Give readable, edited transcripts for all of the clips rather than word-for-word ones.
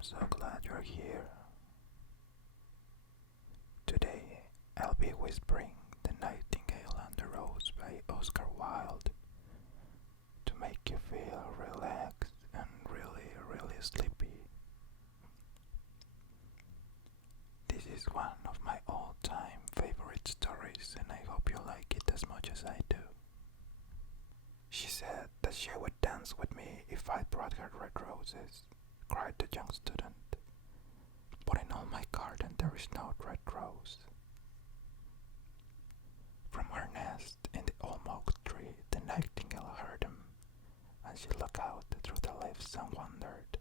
I'm so glad you're here. Today I'll be whispering The Nightingale and the Rose by Oscar Wilde to make you feel relaxed and really sleepy. This is one of my all-time favorite stories and I hope you like it as much as I do. She said that she would dance with me if I brought her red roses, cried the young student. But in all my garden there is no red rose. From her nest in the old oak tree the nightingale heard him, and she looked out through the leaves and wondered.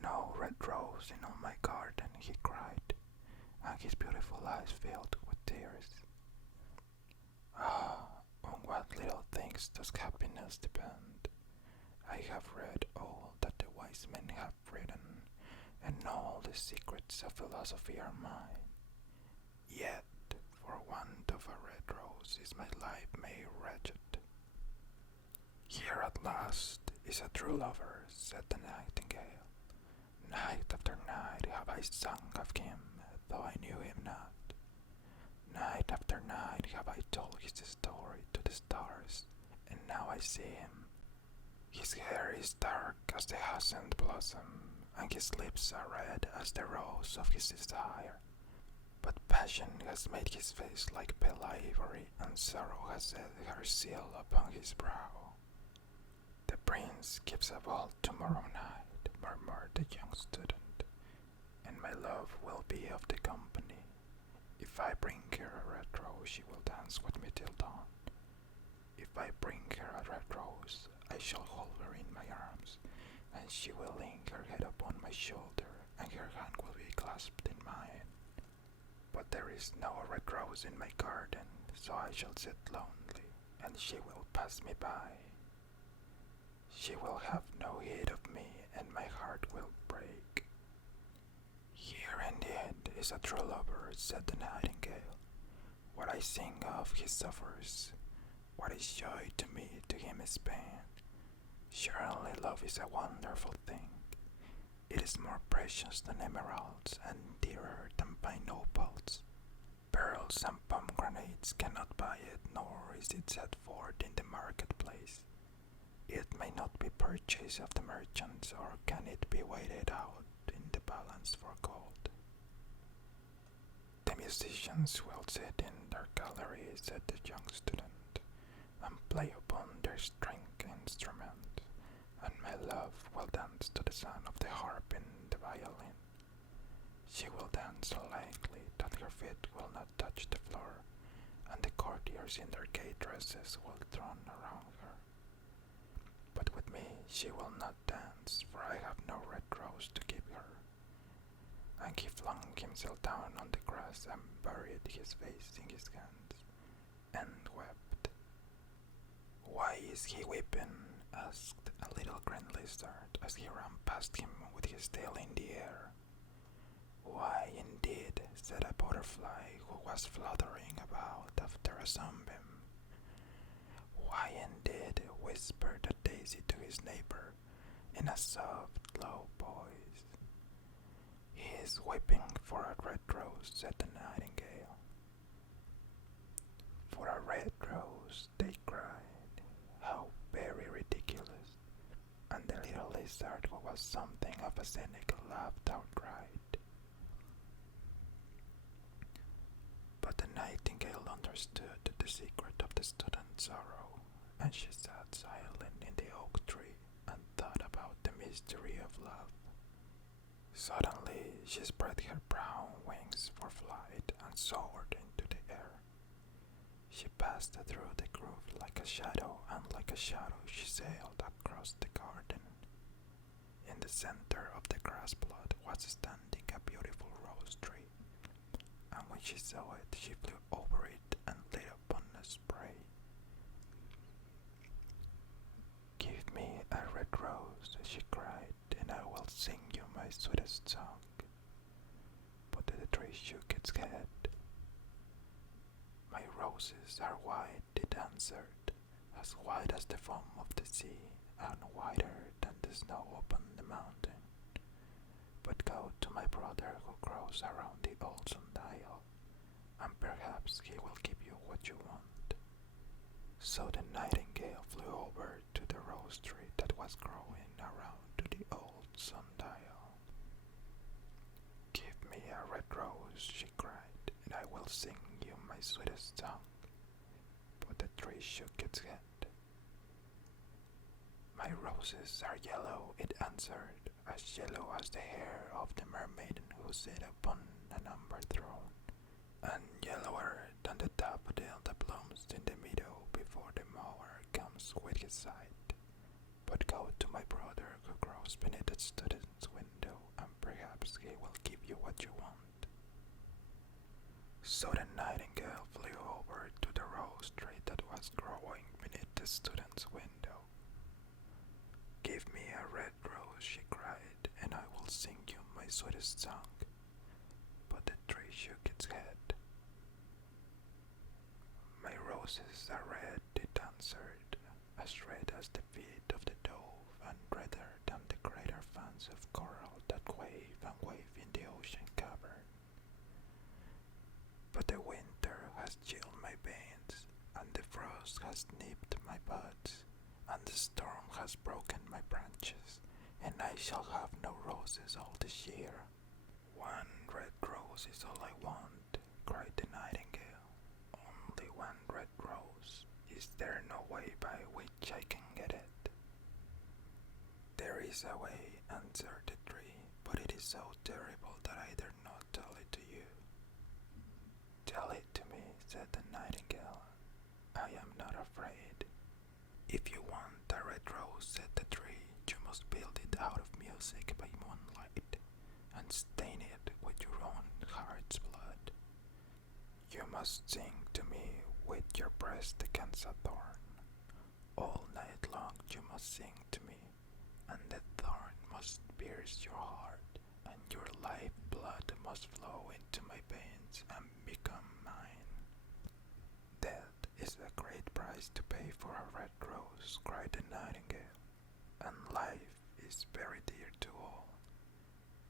No red rose in all my garden, he cried, and his beautiful eyes filled with tears. Ah, on what little things does happiness depend? I have read all that the wise men have written, and all the secrets of philosophy are mine. Yet, for want of a red rose is my life made wretched. Here at last is a true lover, said the nightingale. Night after night have I sung of him, though I knew him not. Night after night have I told his story to the stars, and now I see him. His hair is dark as the hyacinth blossom, and his lips are red as the rose of his desire. But passion has made his face like pale ivory, and sorrow has set her seal upon his brow. The prince gives a ball tomorrow night, murmured the young student, and my love will be of the company. If I bring her a red rose, she will dance with me till dawn. If I bring her a red rose, I shall hold her in my arms, and she will lean her head upon my shoulder, and her hand will be clasped in mine. But there is no red rose in my garden, so I shall sit lonely, and she will pass me by. She will have no heed of me, and my heart will break. Here indeed is a true lover, said the nightingale. What I sing of he suffers. What is joy to me, to him is pain. Surely love is a wonderful thing. It is more precious than emeralds and dearer than pine opals. Pearls and pomegranates cannot buy it, nor is it set forth in the marketplace. It may not be purchased of the merchants, or can it be weighed out in the balance for gold. The musicians will sit in their gallery, said the young student, and play upon their string instrument, and my love will dance to the sound of the harp and the violin. She will dance so lightly that her feet will not touch the floor, and the courtiers in their gay dresses will throng around her. But with me she will not dance, for I have no red rose to give her. And he flung himself down on the grass and buried his face in his hands, and wept. Why is he weeping? Asked a little green lizard as he ran past him with his tail in the air. Why indeed, said a butterfly who was fluttering about after a sunbeam. Why indeed, whispered a daisy to his neighbor in a soft, low voice. He is weeping for a red rose, said the nightingale. For a red rose, they cried. How very ridiculous. And the little lizard, who was something of a cynic, laughed outright. But the nightingale understood the secret of the student's sorrow, and she sat silent in the oak tree and thought about the mystery of love. Suddenly she spread her brown wings for flight and soared into the air. She passed through the grove like a shadow, and like a shadow she sailed across the garden. In the center of the grass plot was standing a beautiful rose tree, and when she saw it she flew over it and lit upon a spray. Give me a red rose, she cried, and I will sing you my sweetest song. But the tree shook its head. My roses are white, it answered, as white as the foam of the sea, and whiter than the snow upon the mountain. But go to my brother who grows around the old sundial, and perhaps he will give you what you want. So the nightingale flew over to the rose tree that was growing around to the old sundial. Give me a red rose, she cried, and I will sing you my sweetest song. But the tree shook its head. My roses are yellow, it answered, as yellow as the hair of the mermaiden who sat upon an amber throne, and yellower than the daffodil that blooms in the meadow before the mower comes with his scythe. But go to my brother who grows beneath the student's window, and perhaps he will give you what you want. So the nightingale flew over to the rose tree that was growing beneath the student's window. Give me a red rose, she cried, and I will sing you my sweetest song. But the tree shook its head. My roses are red, it answered, as red as the feet of the dove, and redder than the greater fans of coral that wave and wave in the ocean cavern. But the winter has chilled my veins, and the frost has nipped my buds, and the storm has broken my branches, and I shall have no roses all this year. One red rose is all I want, cried the nightingale. Only one red rose. Is there no way by which I can get it? There is a way, answered the tree, but it is so terrible that I dare not tell it to you. Tell it to me, said the nightingale. I am not afraid. If you want a red rose, said the tree, you must build it out of music by moonlight, and stain it with your own heart's blood. You must sing to me with your breast against a thorn. All night long you must sing to me, and the thorn must pierce your heart, and your life blood must flow into my veins and become mine. That is a great price to pay for a red rose, cried the nightingale, and life is very dear to all.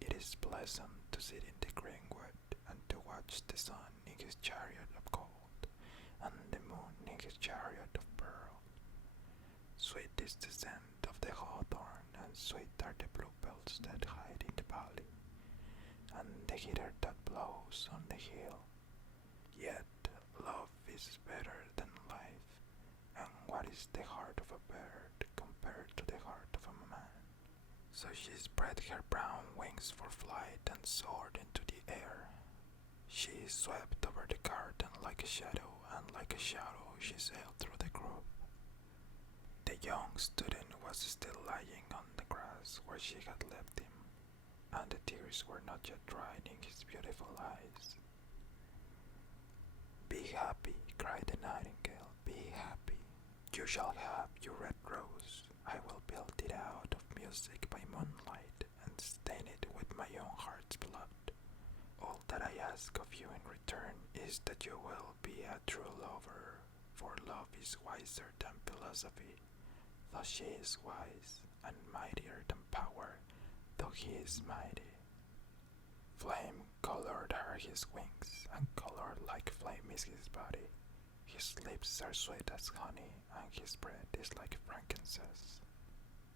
It is pleasant to sit in the green wood and to watch the sun in his chariot of gold, and the moon in his chariot of pearl. Sweet is the scent of the hawthorn, and sweet are the bluebells that hide in the valley, and the heather that blows on the hill. Yet love is better than life, and what is the heart of a bird compared to the heart of a man? So she spread her brown wings for flight and soared into the air. She swept over the garden like a shadow, and like a shadow she sailed through the grove. The young student was still lying on the grass where she had left him, and the tears were not yet dried in his beautiful eyes. Be happy, cried the nightingale, be happy. You shall have your red rose. I will build it out of music by moonlight, and stain it with my own heart's blood. All that I ask of you in return is that you will be a true lover, for love is wiser than philosophy, though she is wise, and mightier than power, though he is mighty. Flame colored are his wings, and colored like flame is his body. His lips are sweet as honey, and his breath is like frankincense.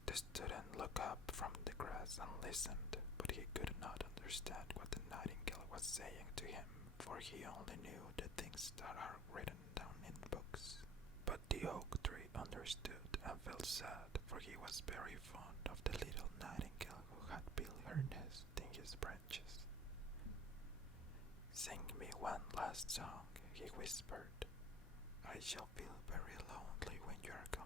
The student looked up from the grass and listened, but he could not understand what the nightingale was saying to him, for he only knew the things that are written down in books. But the oak tree understood and felt sad, for he was very fond of the little nightingale who had built her nest in his branches. Sing me one last song, he whispered. I shall feel very lonely when you are gone.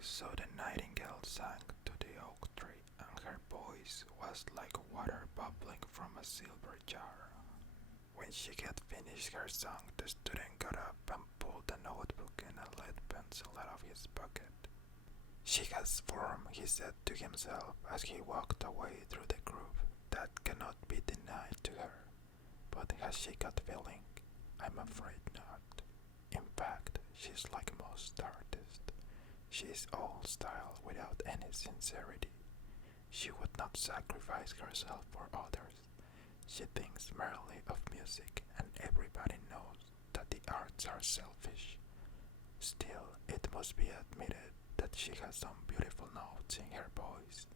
So the nightingale sang to the oak tree, and her voice was like water bubbling from a silver jar. When she had finished her song, the student got up and pulled a notebook and a lead pencil out of his pocket. She has form, he said to himself as he walked away through the grove, that cannot be denied to her. But has she got feeling? I'm afraid not. In fact, she's like most artists. She is all style without any sincerity. She would not sacrifice herself for others. She thinks merely of music, and everybody knows that the arts are selfish. Still, it must be admitted that she has some beautiful notes in her voice.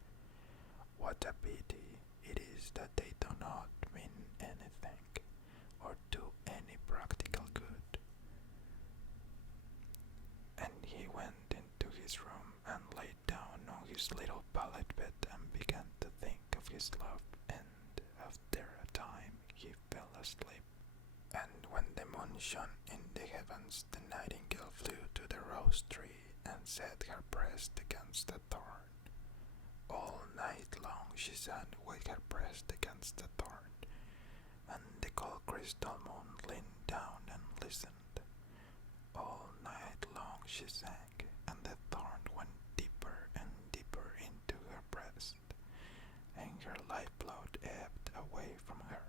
What a pity it is that they do not mean anything or do any practical good. And he went into his room and lay down on his little pallet bed and began to think of his love, and after a time he fell asleep. And when the moon shone in the heavens, the nightingale flew to the rose tree and set her breast against the thorn. All night long she sang with her breast against the thorn, and the cold crystal moon leaned down and listened. All night long she sang, and the thorn went deeper and deeper into her breast, and her lifeblood ebbed away from her.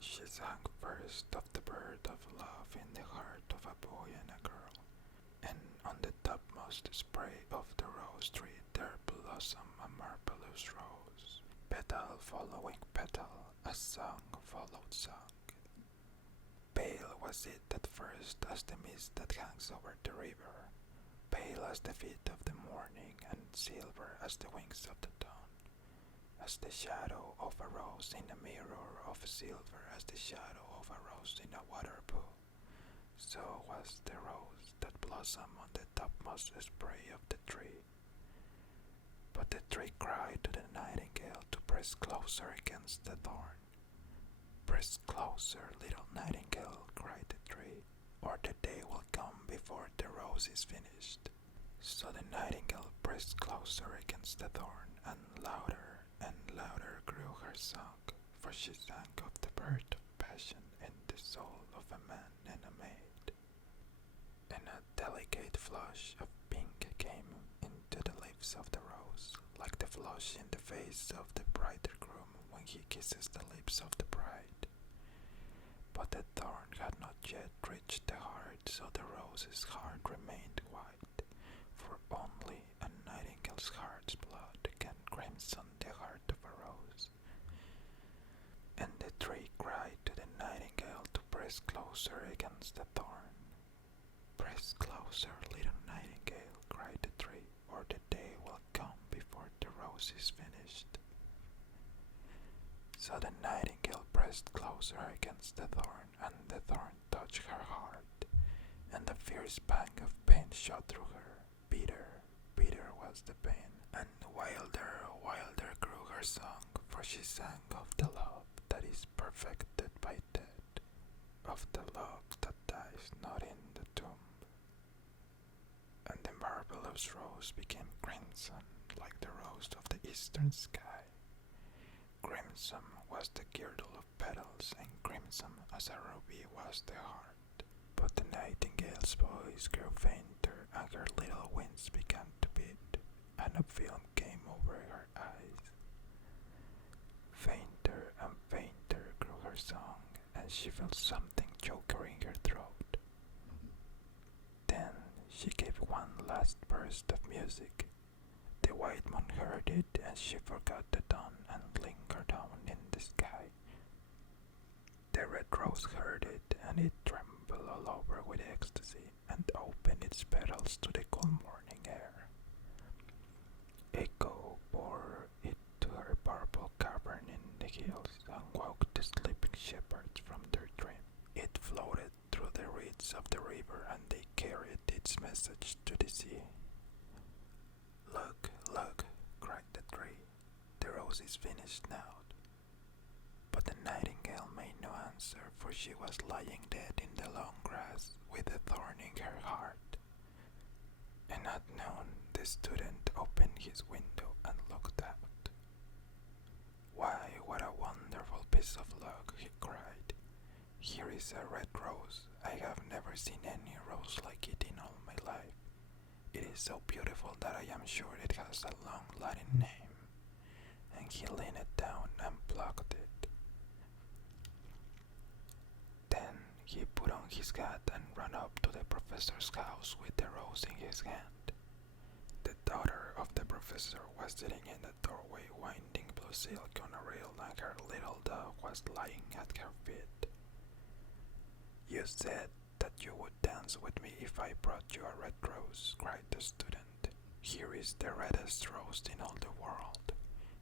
She sang first of the bird of love in the heart of a boy and a girl, and on the topmost spray of the rose tree there blossomed a marvelous rose, petal following petal, a song followed song. Pale was it at first as the mist that hangs over the river, pale as the feet of the morning, and silver as the wings of the dawn, as the shadow of a rose in a mirror of silver, as the shadow of a rose in a water pool. So was the rose that blossomed on the topmost spray of the tree. But the tree cried to the nightingale to press closer against the thorn. Press closer, little nightingale, cried the tree, or the day will come before the rose is finished. So the nightingale pressed closer against the thorn, and louder grew her song, for she sang of the birth of passion in the soul of a man and a maid. And a delicate flush of pink came into the lips of the rose, like the flush in the face of the bridegroom when he kisses the lips of the bride. But the thorn had not yet reached the heart, so the rose's heart remained white, for only a nightingale's heart's blood can crimson the heart of a rose. And the tree cried to the nightingale to press closer against the thorn. Press closer, little nightingale, cried the tree, or the day will come before the rose is finished. So the nightingale pressed closer against the thorn, and the thorn touched her heart, and a fierce pang of pain shot through her. Bitter, bitter was the pain, and wilder, wilder grew her song, for she sang of the love that is perfected by death, of the love that dies not in the tomb. And the marvelous rose became crimson, like the rose of the eastern sky. Crimson was the girdle of petals, and crimson as a ruby was the heart. But the nightingale's voice grew fainter, and her little wings began to beat, and a film came over her eyes. Fainter and fainter grew her song, and she felt something choke her in her throat. Then she gave one last burst of music. The white moon heard it, and she forgot the dawn and lingered down in the sky. The red rose heard it, and it trembled all over with ecstasy, and opened its petals to the cool morning air. Echo bore it to her purple cavern in the hills, and woke the sleeping shepherds from their dream. It floated through the reeds of the river, and they carried its message to the sea. Look, look, cried the tree, the rose is finished now. But the nightingale made no answer, for she was lying dead in the long grass with a thorn in her heart. And at noon the student opened his window and looked out. Why, what a wonderful piece of luck, he cried. Here is a red rose. I have never seen any rose like it in all my life. It is so beautiful that I am sure it has a long Latin name. And he leaned down and plucked it. Then he put on his hat and ran up to the professor's house with the rose in his hand. daughter of the professor was sitting in the doorway winding blue silk on a rail and her little dog was lying at her feet. "You said that you would dance with me if I brought you a red rose," cried the student. "Here is the reddest rose in all the world.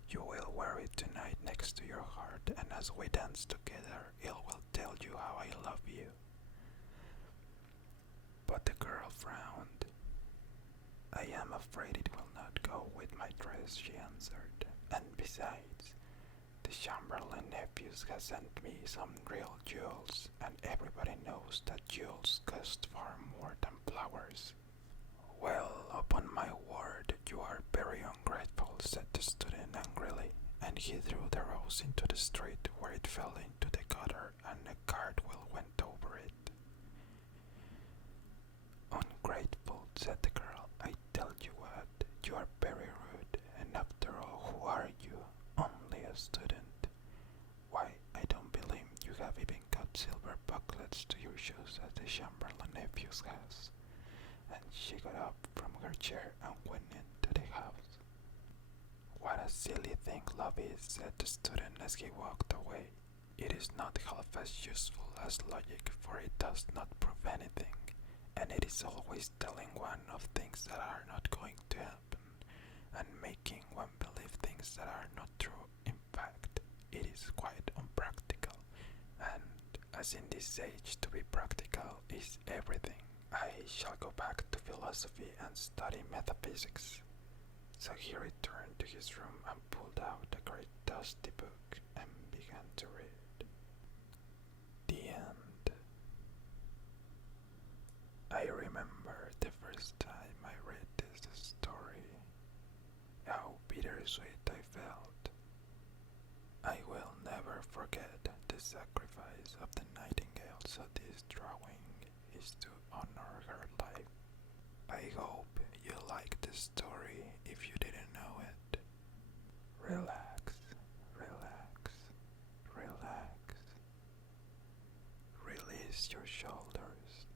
You will wear it tonight next to your heart, and as we dance together, it will tell you how I love you." But the girl frowned. "I am afraid it will not go with my dress," she answered. "And besides, the Chamberlain nephews has sent me some real jewels, and everybody knows that jewels cost far more than flowers." "Well, upon my word, you are very ungrateful," said the student angrily, and he threw the rose into the street, where it fell into the gutter and a cartwheel went over it. "Ungrateful," said the girl. "I tell you what, you are very rude, and after all, who are you? Only a student. Why, I don't believe you have even got silver bucklets to your shoes as the Chamberlain nephews has." And she got up from her chair and went into the house. "What a silly thing love is," said the student as he walked away. "It is not half as useful as logic, for it does not prove anything, and it is always telling one of things that are not going to happen, and making one believe things that are not true. In fact, it is quite unpractical, and as in this age to be practical is everything. I shall go back to philosophy and study metaphysics." So he returned to his room and pulled out a great dusty book and began to read. The end. I remember the first time I read this story, how bittersweet I felt. I will never forget the sacrifice of the nightingale, so this drawing is to honor her life. I hope you liked the story if you didn't know it. Relax, relax, relax. Release your shoulders.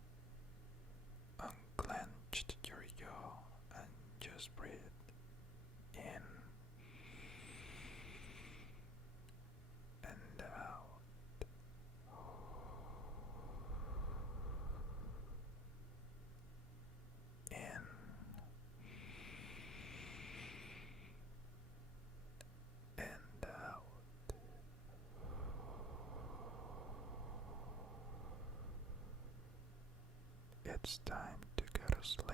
Unclench your jaw and just breathe in and out. In and out. It's time to go to sleep.